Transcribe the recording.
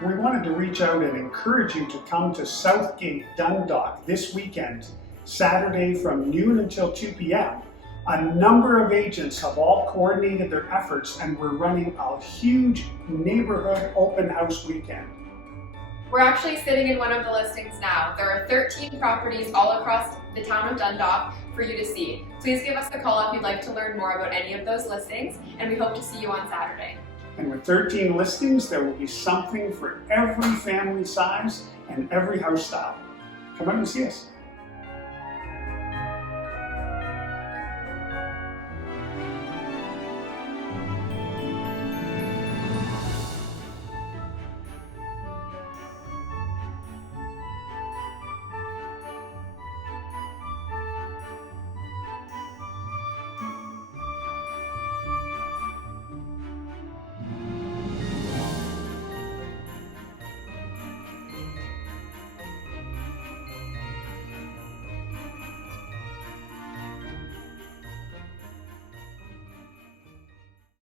We wanted to reach out and encourage you to come to Southgate Dundalk this weekend, Saturday from noon until 2 p.m. A number of agents have all coordinated their efforts and we're running a huge neighborhood open house weekend. We're actually sitting in one of the listings now. There are 13 properties all across the town of Dundalk for you to see. Please give us a call if you'd like to learn more about any of those listings, and we hope to see you on Saturday. And with 13 listings, there will be something for every family size and every house style. Come out and see us.